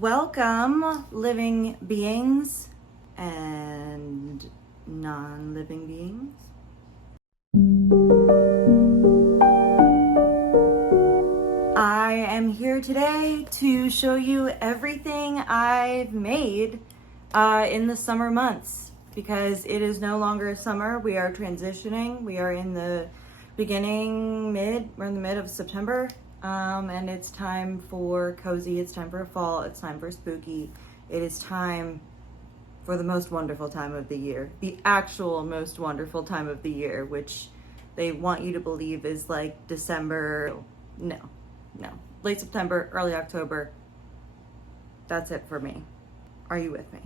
Welcome, living beings and non-living beings. I am here today to show you everything I've made in the summer months, because it is no longer summer. We are transitioning. We are in the we're in the mid of September. And it's time for cozy, it's time for fall, it's time for spooky. It is time for the most wonderful time of the year. The actual most wonderful time of the year, which they want you to believe is like December. No. Late September, early October. That's it for me. Are you with me?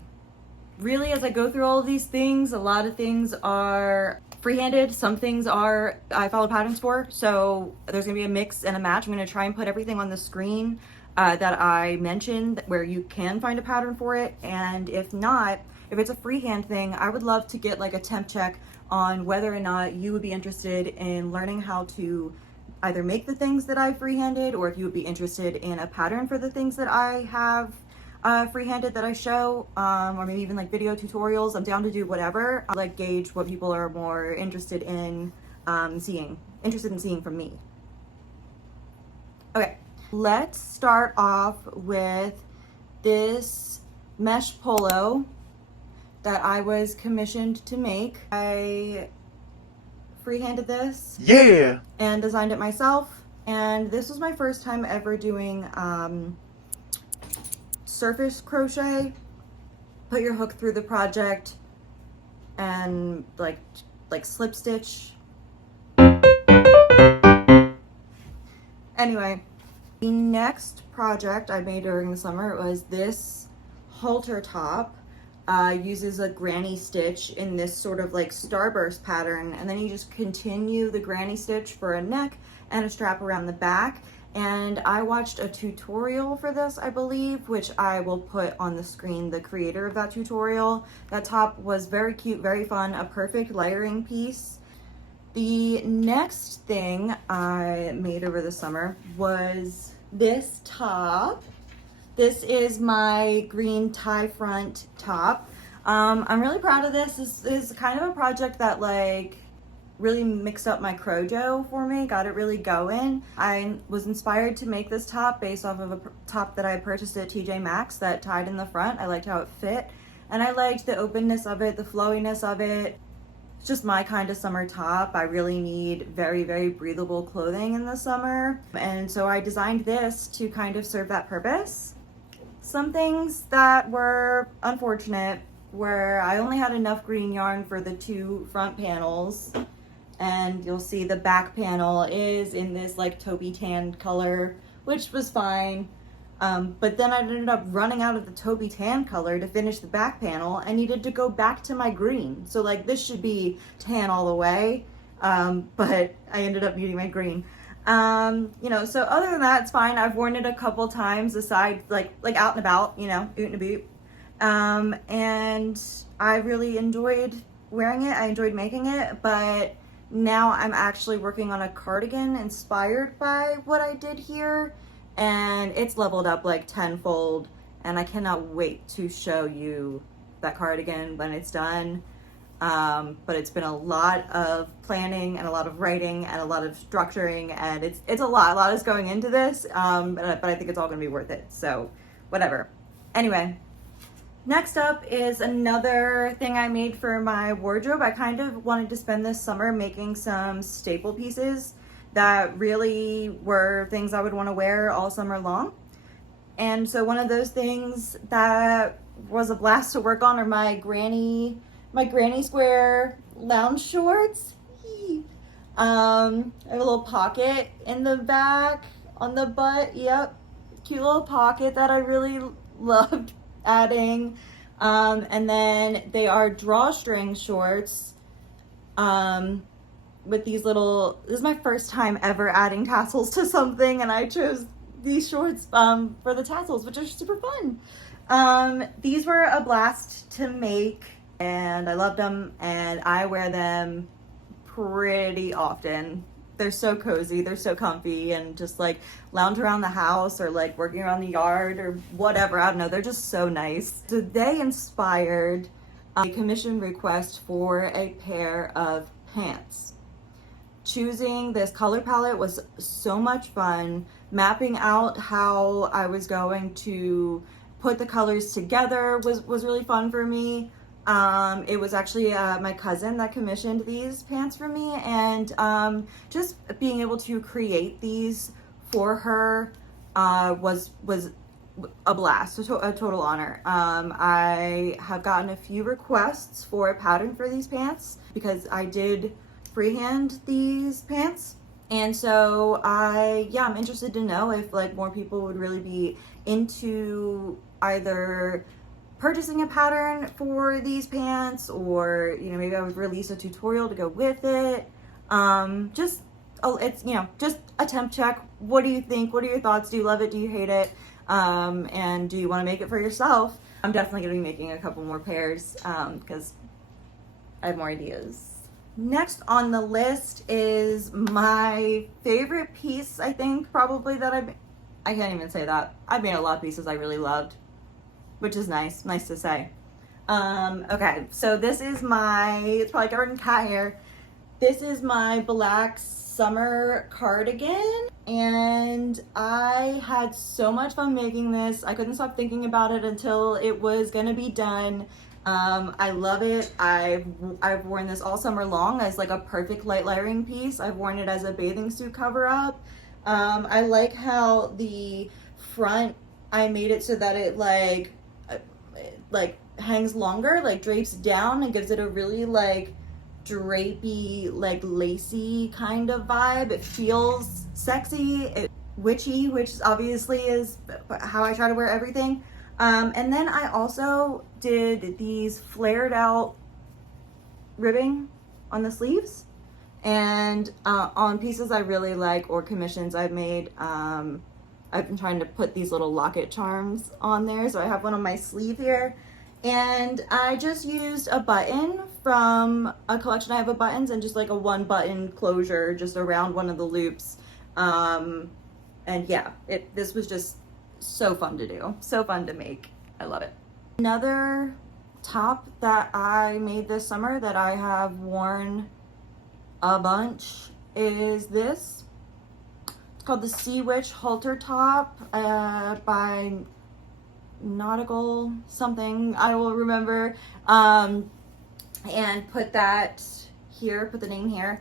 Really, as I go through all of these things, a lot of things are freehanded, some things are I follow patterns for, so there's gonna be a mix and a match. I'm gonna try and put everything on the screen that I mentioned where you can find a pattern for it, and if not, if it's a freehand thing, I would love to get like a temp check on whether or not you would be interested in learning how to either make the things that I freehanded, or if you would be interested in a pattern for the things that I have freehanded that I show, or maybe even like video tutorials. I'm down to do whatever. I like gauge what people are more interested in seeing from me. Okay, let's start off with this mesh polo that I was commissioned to make. I freehanded this, yeah, and designed it myself, and this was my first time ever doing surface crochet. Put your hook through the project and like slip stitch. Anyway, the next project I made during the summer was this halter top. Uses a granny stitch in this sort of like starburst pattern, and then you just continue the granny stitch for a neck and a strap around the back. And I watched a tutorial for this, I believe, which I will put on the screen, the creator of that tutorial. That top was very cute, very fun, a perfect layering piece. The next thing I made over the summer was this top. This is my green tie front top. I'm really proud of this. This is kind of a project that like really mixed up my crojo for me, got it really going. I was inspired to make this top based off of a top that I purchased at TJ Maxx that tied in the front. I liked how it fit, and I liked the openness of it, the flowiness of it. It's just my kind of summer top. I really need very, very breathable clothing in the summer, and so I designed this to kind of serve that purpose. Some things that were unfortunate were I only had enough green yarn for the two front panels, and you'll see the back panel is in this like taupey tan color, which was fine. But then I ended up running out of the taupey tan color to finish the back panel. I needed to go back to my green. So like this should be tan all the way, but I ended up needing my green. You know, so other than that, it's fine. I've worn it a couple times aside, like out and about, you know, oot and a boot. And I really enjoyed wearing it. I enjoyed making it, but now I'm actually working on a cardigan inspired by what I did here, and it's leveled up like tenfold, and I cannot wait to show you that cardigan when it's done. But it's been a lot of planning and a lot of writing and a lot of structuring, and it's a lot is going into this, but I think it's all gonna be worth it, so whatever. Anyway, next up is another thing I made for my wardrobe. I kind of wanted to spend this summer making some staple pieces that really were things I would want to wear all summer long. And so one of those things that was a blast to work on are my granny square lounge shorts. I have a little pocket in the back on the butt. Yep, cute little pocket that I really loved adding. And then they are drawstring shorts with these little, this is my first time ever adding tassels to something, and I chose these shorts for the tassels, which are super fun. These were a blast to make, and I loved them, and I wear them pretty often. they're so cozy, they're so comfy, and just like lounge around the house or like working around the yard or whatever. I don't know, they're just so nice. So they inspired a commission request for a pair of pants. Choosing this color palette was so much fun. Mapping out how I was going to put the colors together was really fun for me. It was actually my cousin that commissioned these pants for me, and just being able to create these for her was a blast, a total honor. I have gotten a few requests for a pattern for these pants because I did freehand these pants, and so I'm interested to know if like more people would really be into either purchasing a pattern for these pants, or maybe I would release a tutorial to go with it. Just it's just a temp check. What do you think? What are your thoughts? Do you love it? Do you hate it? And do you want to make it for yourself? I'm definitely going to be making a couple more pairs because I have more ideas. Next on the list is my favorite piece, I think, probably that I can't even say that. I've made a lot of pieces I really loved, which is nice to say. Okay, so this is it's probably covered in cat hair. This is my black summer cardigan, and I had so much fun making this. I couldn't stop thinking about it until it was gonna be done. I love it. I've worn this all summer long as like a perfect light layering piece. I've worn it as a bathing suit cover up. I like how the front, I made it so that it like hangs longer, like drapes down, and gives it a really like drapey, like lacy kind of vibe. It feels sexy, witchy, which obviously is how I try to wear everything. And then I also did these flared out ribbing on the sleeves, and on pieces I really like or commissions I've made. I've been trying to put these little locket charms on there. So I have one on my sleeve here, and I just used a button from a collection I have of buttons, and just like a one button closure just around one of the loops. And yeah, this was just so fun to do, so fun to make. I love it. Another top that I made this summer that I have worn a bunch is this. It's called the Sea Witch halter top by Nautical something, I will remember, and put that here, put the name here.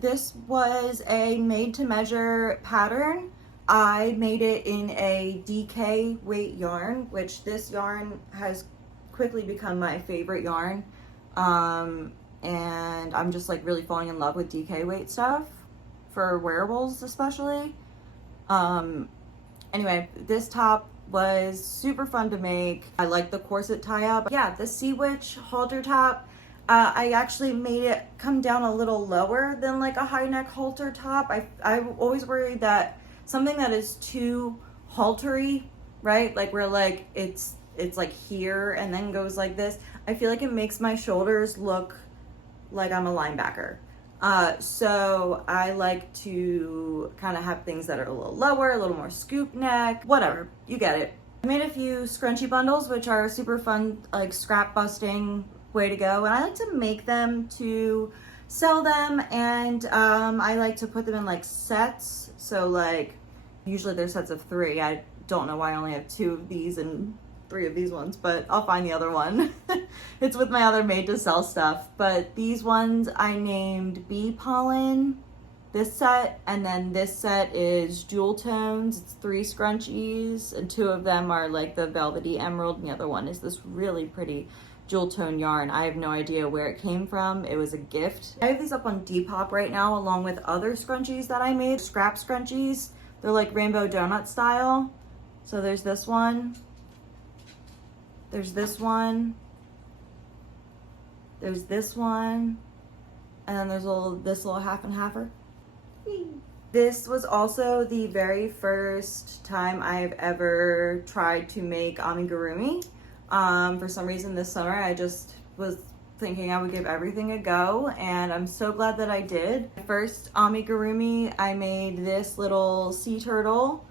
This was a made to measure pattern. I made it in a DK weight yarn, which this yarn has quickly become my favorite yarn. And I'm just like really falling in love with DK weight stuff for wearables especially. Anyway, this top was super fun to make. I like the corset tie up. Yeah, the Sea Witch halter top, I actually made it come down a little lower than like a high neck halter top. I always worry that something that is too haltery, right? Like where like it's like here and then goes like this. I feel like it makes my shoulders look like I'm a linebacker. So I like to kind of have things that are a little lower, a little more scoop neck, whatever, you get it. I made a few scrunchie bundles, which are super fun, like scrap busting way to go. And I like to make them to sell them, and I like to put them in like sets. So like usually they're sets of 3. I don't know why I only have 2 of these and 3 of these ones, but I'll find the other one. It's with my other made to sell stuff. But these ones I named Bee Pollen, this set, and then this set is Jewel Tones. It's 3 scrunchies, and 2 of them are like the velvety emerald, and the other one is this really pretty jewel tone yarn. I have no idea where it came from. It was a gift. I have these up on Depop right now along with other scrunchies that I made, scrap scrunchies. They're like rainbow donut style. So there's this one, there's this one, there's this one, and then there's this little half and halfer. This was also the very first time I've ever tried to make amigurumi. For some reason this summer I just was thinking I would give everything a go, and I'm so glad that I did. First amigurumi, I made this little sea turtle.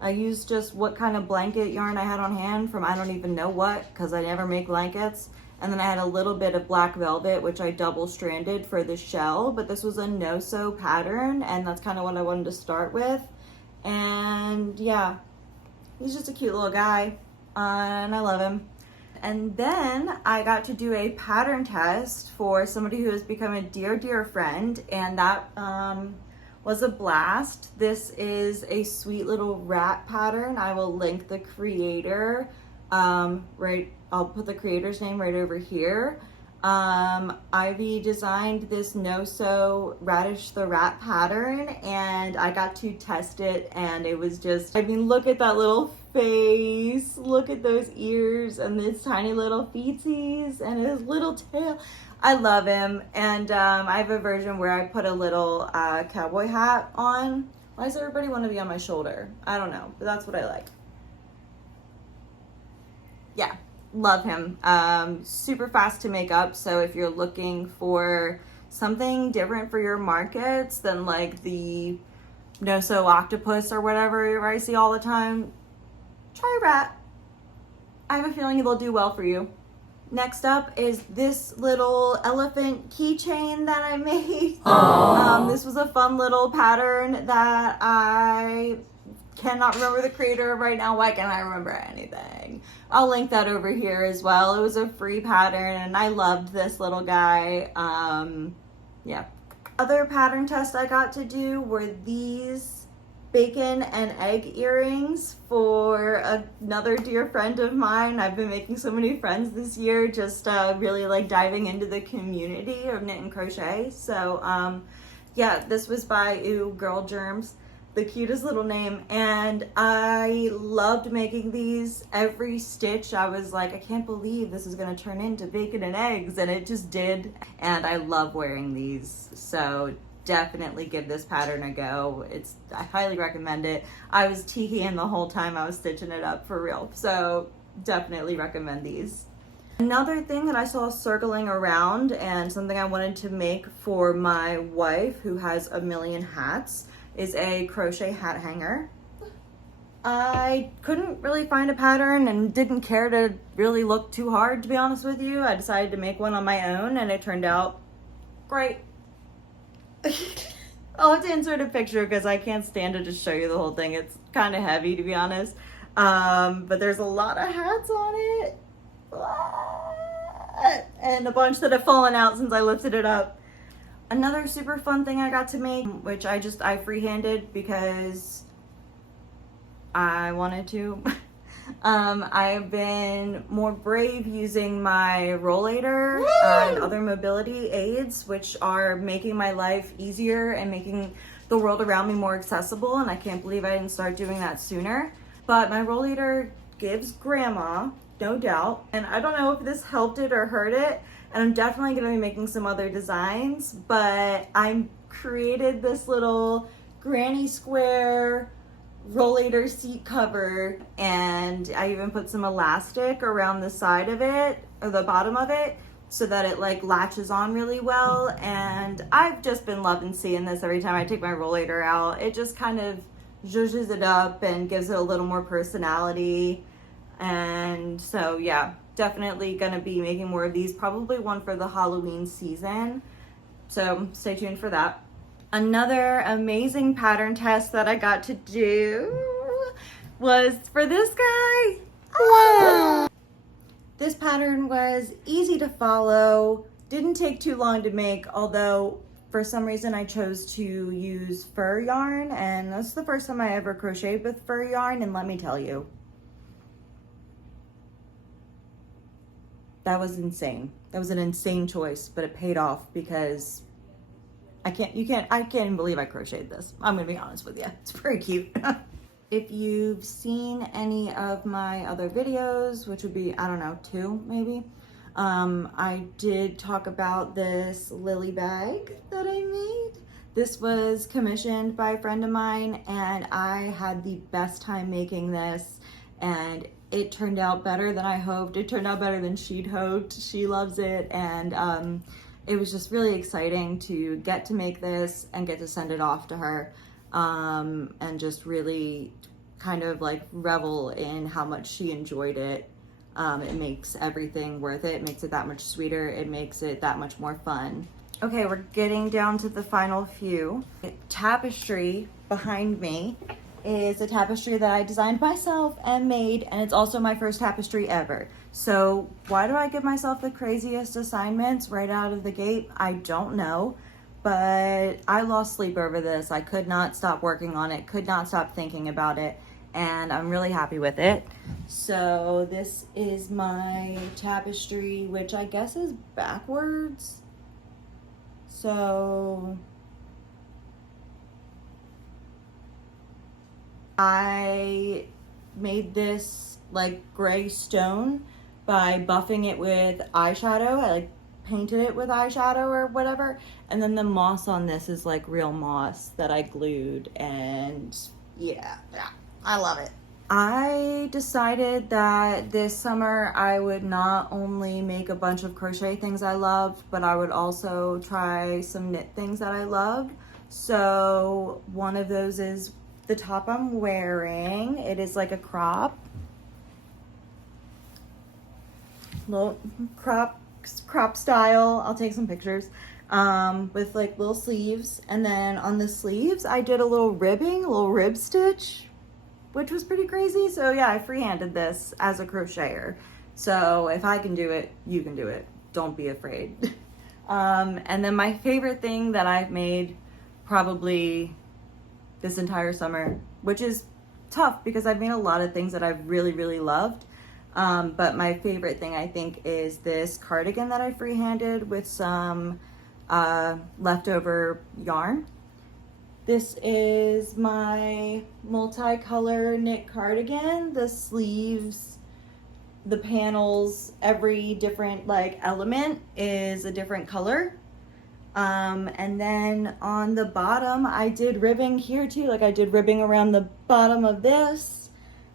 I used just what kind of blanket yarn I had on hand from I don't even know what, because I never make blankets. And then I had a little bit of black velvet, which I double stranded for the shell, but this was a no-sew pattern, and that's kind of what I wanted to start with. And yeah, he's just a cute little guy, and I love him. And then I got to do a pattern test for somebody who has become a dear friend, and that was a blast. This is a sweet little rat pattern. I will link the creator I'll put the creator's name right over here. Ivy designed this no-sew Radish the Rat pattern, and I got to test it, and it was just, I mean, look at that little face, look at those ears and his tiny little feetsies and his little tail. I love him. And I have a version where I put a little cowboy hat on. Why does everybody want to be on my shoulder? I don't know, but that's what I like. Yeah, love him. Super fast to make up, so if you're looking for something different for your markets than like the no-sew octopus or whatever I see all the time, try rat. I have a feeling it'll do well for you. Next up is this little elephant keychain that I made. This was a fun little pattern that I cannot remember the creator of right now. Why can't I remember anything? I'll link that over here as well. It was a free pattern, and I loved this little guy. Yeah. Other pattern tests I got to do were these bacon and egg earrings for another dear friend of mine. I've been making so many friends this year, just really like diving into the community of knit and crochet. So yeah, this was by Girl Germs, the cutest little name, and I loved making these. Every stitch I was like, I can't believe this is gonna turn into bacon and eggs, and it just did. And I love wearing these, so definitely give this pattern a go. I highly recommend it. I was teeking the whole time I was stitching it up, for real, so definitely recommend these. Another thing that I saw circling around, and something I wanted to make for my wife who has a million hats, is a crochet hat hanger. I couldn't really find a pattern and didn't care to really look too hard, to be honest with you. I decided to make one on my own, and it turned out great. I'll have to insert a picture because I can't stand to just show you the whole thing. It's kind of heavy, to be honest. But there's a lot of hats on it. And a bunch that have fallen out since I lifted it up. Another super fun thing I got to make, which I freehanded because I wanted to. I've been more brave using my rollator and other mobility aids, which are making my life easier and making the world around me more accessible, and I can't believe I didn't start doing that sooner. But my rollator gives grandma, no doubt, and I don't know if this helped it or hurt it, and I'm definitely going to be making some other designs, but I created this little granny square rollator seat cover, and I even put some elastic around the side of it, or the bottom of it, so that it like latches on really well. And I've just been loving seeing this every time I take my rollator out. It just kind of zhuzhes it up and gives it a little more personality. And so yeah, definitely gonna be making more of these, probably one for the Halloween season, so stay tuned for that. Another amazing pattern test that I got to do was for this guy. Wow. This pattern was easy to follow, didn't take too long to make, although for some reason I chose to use fur yarn, and that's the first time I ever crocheted with fur yarn, and let me tell you, that was insane. That was an insane choice, but it paid off because I can't even believe I crocheted this. I'm gonna be honest with you. It's very cute. If you've seen any of my other videos, which would be, I don't know, 2 maybe, I did talk about this lily bag that I made. This was commissioned by a friend of mine, and I had the best time making this, and it turned out better than I hoped. It turned out better than she'd hoped. She loves it, and it was just really exciting to get to make this and get to send it off to her, and just really kind of like revel in how much she enjoyed it. It makes everything worth it. It makes it that much sweeter. It makes it that much more fun. Okay, we're getting down to the final few. The tapestry behind me is a tapestry that I designed myself and made, and it's also my first tapestry ever. So why do I give myself the craziest assignments right out of the gate? I don't know, but I lost sleep over this. I could not stop working on it, could not stop thinking about it, and I'm really happy with it. So this is my tapestry, which I guess is backwards. So I made this like gray stone by buffing it with eyeshadow. I like painted it with eyeshadow or whatever, and then the moss on this is like real moss that I glued, and yeah, I love it. I decided that this summer I would not only make a bunch of crochet things I loved, but I would also try some knit things that I loved. So one of those is the top I'm wearing. It is like a crop, little crop style. I'll take some pictures, with like little sleeves, and then on the sleeves I did a little ribbing, a little rib stitch, which was pretty crazy. So yeah, I freehanded this as a crocheter. So if I can do it, you can do it. Don't be afraid. And then my favorite thing that I've made probably this entire summer, which is tough because I've made a lot of things that I've really, really loved. But my favorite thing I think is this cardigan that I freehanded with some leftover yarn. This is my multicolor knit cardigan. The sleeves, the panels, every different like element is a different color. And then on the bottom, I did ribbing here too. Like I did ribbing around the bottom of this,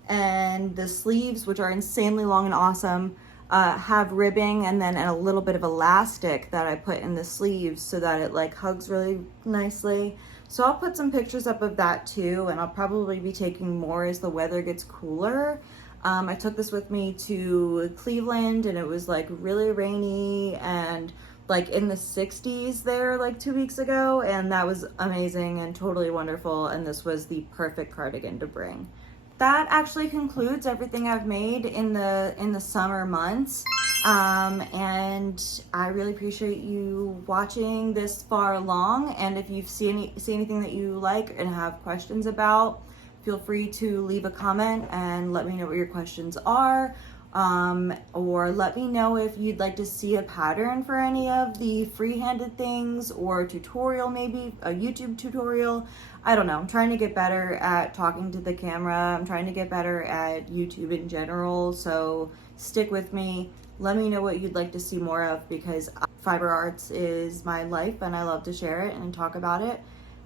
and the sleeves, which are insanely long and awesome, have ribbing and then a little bit of elastic that I put in the sleeves so that it like hugs really nicely. So I'll put some pictures up of that too, and I'll probably be taking more as the weather gets cooler. I took this with me to Cleveland, and it was like really rainy and like in the 60s there like 2 weeks ago, and that was amazing and totally wonderful, and this was the perfect cardigan to bring. That actually concludes everything I've made in the summer months, and I really appreciate you watching this far along. And if you see anything that you like and have questions about, feel free to leave a comment and let me know what your questions are. Or let me know if you'd like to see a pattern for any of the free-handed things, or a tutorial, maybe a YouTube tutorial. I don't know. I'm trying to get better at talking to the camera. I'm trying to get better at YouTube in general. So stick with me. Let me know what you'd like to see more of, because fiber arts is my life and I love to share it and talk about it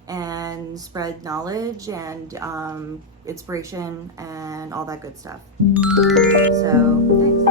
and spread knowledge and inspiration and all that good stuff. So thanks.